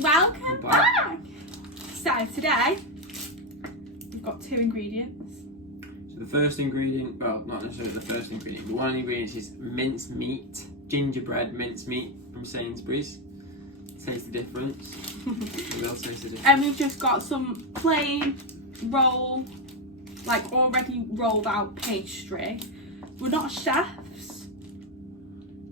Welcome back! So today, we've got 2 ingredients. So the first ingredient, well, not necessarily the first ingredient, but one of the ingredients is minced meat, gingerbread minced meat from Sainsbury's. Taste the difference. You will taste the difference. And we've just got some plain roll, like already rolled out pastry. We're not chefs.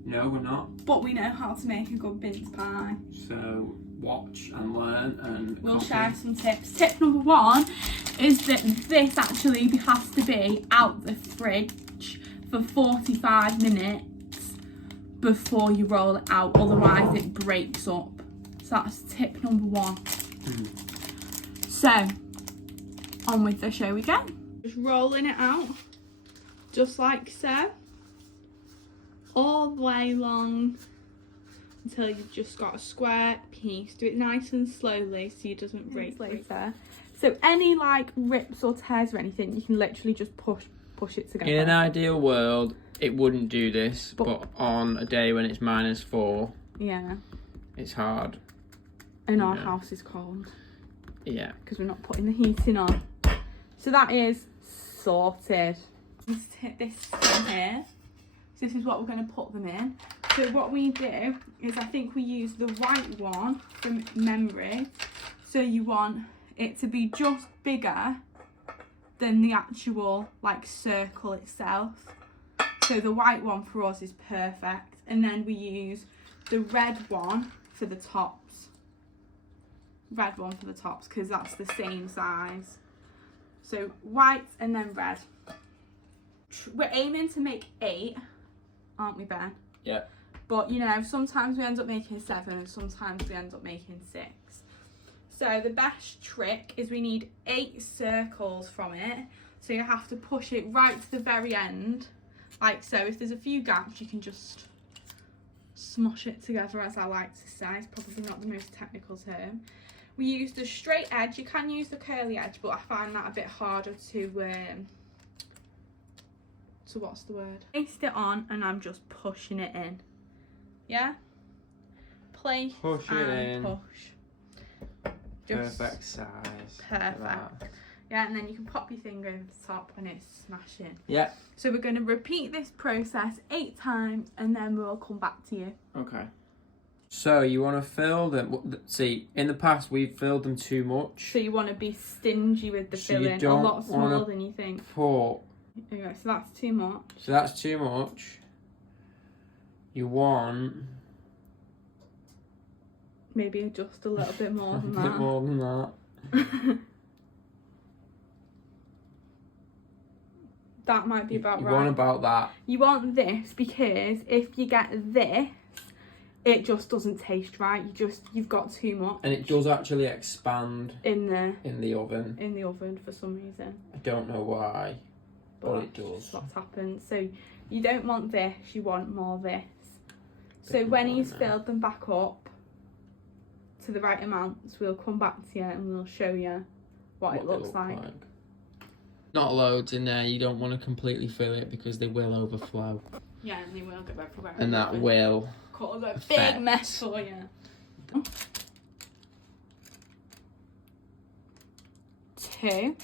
No, we're not. But we know how to make a good mince pie. So watch and learn and we'll copy. share some tips. Tip number 1 is that this actually has to be out the fridge for 45 minutes before you roll it out, otherwise it breaks up. So that's tip number 1. So on with the show we go. Just rolling it out, just like so, all the way along until you've just got a square piece. Do it nice and slowly so it doesn't break later. So any like rips or tears or anything, you can literally just push it together. In an ideal world, it wouldn't do this, but on a day when it's -4, yeah, it's hard. And our house is cold. Yeah. Because we're not putting the heating on. So that is sorted. Let's take this in here. So this is what we're going to put them in. So what we do is, I think we use the white one from memory. So you want it to be just bigger than the actual like circle itself. So the white one for us is perfect. And then we use the red one for the tops. Red one for the tops because that's the same size. So white and then red. We're aiming to make 8, aren't we, Ben? Yeah. But you know, sometimes we end up making 7 and sometimes we end up making 6. So the best trick is we need 8 circles from it. So you have to push it right to the very end, like so. If there's a few gaps, you can just smush it together, as I like to say. It's probably not the most technical term. We use the straight edge. You can use the curly edge, but I find that a bit harder to what's the word? Paste it on, and I'm just pushing it in. Yeah? Place Push it and in. push. Just Perfect size. perfect. Yeah, and then you can pop your finger over the top and it's smashing. Yeah. So we're going to repeat this process 8 times, and then we'll come back to you. Okay. So you want to fill them. See, in the past we've filled them too much. So you want to be stingy with the So you filling, a don't lot smaller wanna than you think. Put. Okay, so that's too much. So that's too much. You want Maybe adjust a little bit more a than bit that. more than that. That might be about you right. want about that. You want this because if you get this, it just doesn't taste right. You've got too much. And it does actually expand in the oven. In the oven for some reason. I don't know why, but it does. That's what's happened. So you don't want this. You want more this. So when he's filled them back up to the right amounts, we'll come back to you and we'll show you what it looks like. Not loads in there. You don't want to completely fill it because they will overflow. Yeah, and they will go everywhere. And that will cause a affect. big mess for you. 2.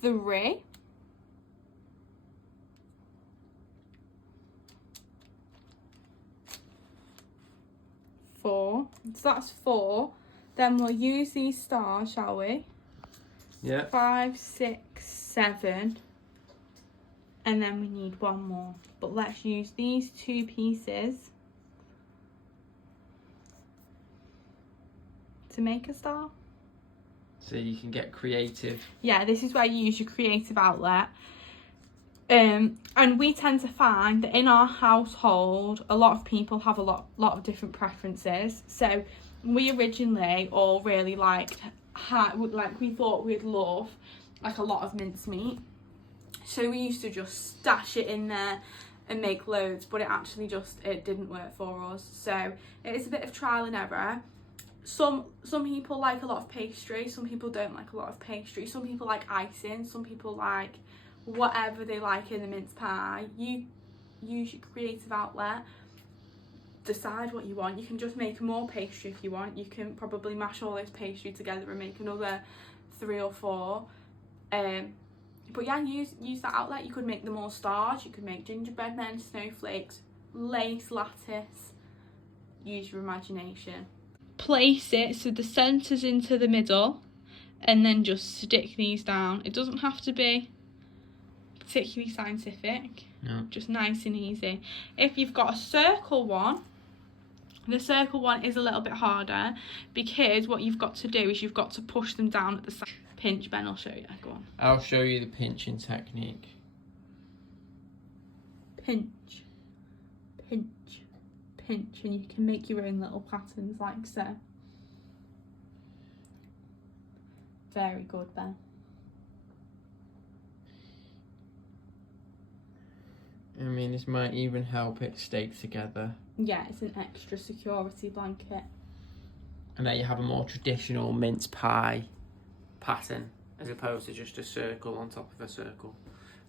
3. 4. So that's 4. Then we'll use these stars, shall we? Yeah. 5, 6, 7. And then we need 1 more. But let's use these 2 pieces to make a star. So you can get creative. Yeah, this is where you use your creative outlet. And we tend to find that in our household, a lot of people have a lot of different preferences. So we originally all really liked, we thought we'd love like a lot of mincemeat. So we used to just stash it in there and make loads, but it didn't work for us. So it is a bit of trial and error. Some people like a lot of pastry, some people don't like a lot of pastry, some people like icing, some people like whatever they like in the mince pie. You use your creative outlet. Decide what you want. You can just make more pastry if you want. You can probably mash all this pastry together and make another 3 or 4. But yeah, use that outlet. You could make them all stars. You could make gingerbread men, snowflakes, lace, lattice. Use your imagination. Place it so the centre's into the middle, and then just stick these down. It doesn't have to be particularly scientific. No. Just nice and easy. If you've got a circle one, the circle one is a little bit harder, because what you've got to do is you've got to push them down at the side. Pinch, Ben, I'll show you. Go on. I'll show you the pinching technique. Pinch, pinch, pinch, and you can make your own little patterns like so. Very good, Ben. I mean, this might even help it stay together. Yeah, it's an extra security blanket. And then you have a more traditional mince pie pattern, as opposed to just a circle on top of a circle.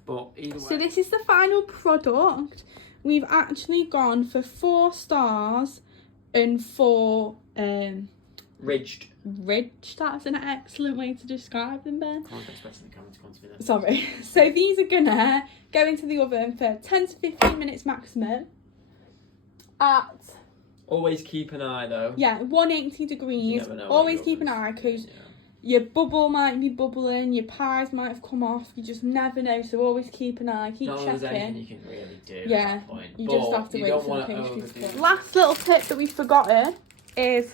But either way. So this is the final product. We've actually gone for 4 stars and 4 ridged. That's an excellent way to describe them, Ben. I wasn't expecting the camera to come to me then. Sorry. So these are gonna go into the oven for 10 to 15 minutes maximum at, Always keep an eye though. 180 degrees. You never know Always what keep an yours- eye, because Yeah. your bubble might be bubbling, your pies might have come off. You just never know. So always keep an eye, keep Not that there's anything checking. you can really do Yeah, at that point. You But just have to you wait don't for the wanna pastry to overdo cook. it. Last little tip that we've forgotten is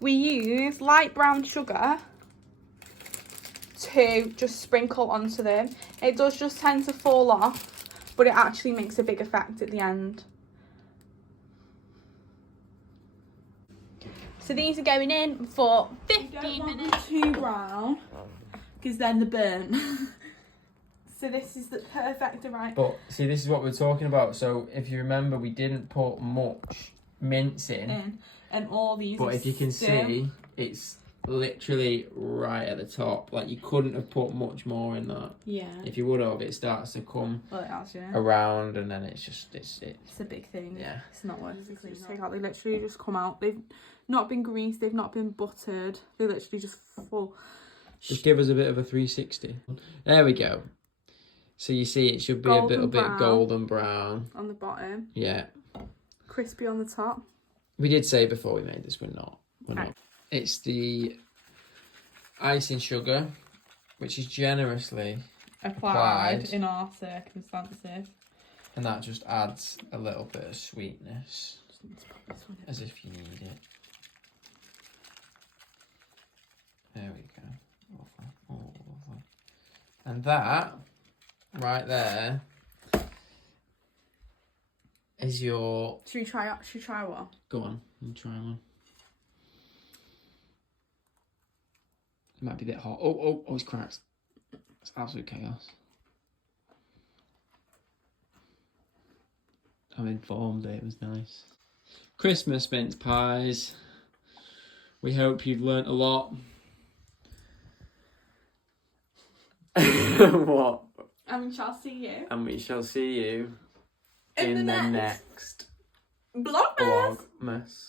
we use light brown sugar to just sprinkle onto them. It does just tend to fall off, but it actually makes a big effect at the end. So these are going in for 15 minutes. Too brown, because then they burn. So this is the perfect amount. But see, this is what we're talking about. So if you remember, we didn't put much mince in. And all these. But are if you can still- see, it's literally right at the top. Like, you couldn't have put much more in that. Yeah. If you would have, it starts to come Well, it has, yeah. around, and then it's just it's a big thing. Yeah. It's not worth it. Just take out. They literally just come out. They've not been greased. They've not been buttered. They literally just full. Just give us a bit of a 360. There we go. So you see, it should be a little bit golden brown. On the bottom. Yeah. Crispy on the top. We did say before we made this, we're not. Okay. It's the icing sugar, which is generously Applied in our circumstances. and that just adds a little bit of sweetness, Let's put this one in. as if you need it. There we go. Lovely. Oh, lovely. And that, right there, is your... Should we try one? Go on, you try one. It might be a bit hot. Oh, it's cracked. It's absolute chaos. I'm informed it was nice. Christmas mince pies. We hope you've learnt a lot. What? And we shall see you And we shall see you in the next next Vlogmas. Vlogmas.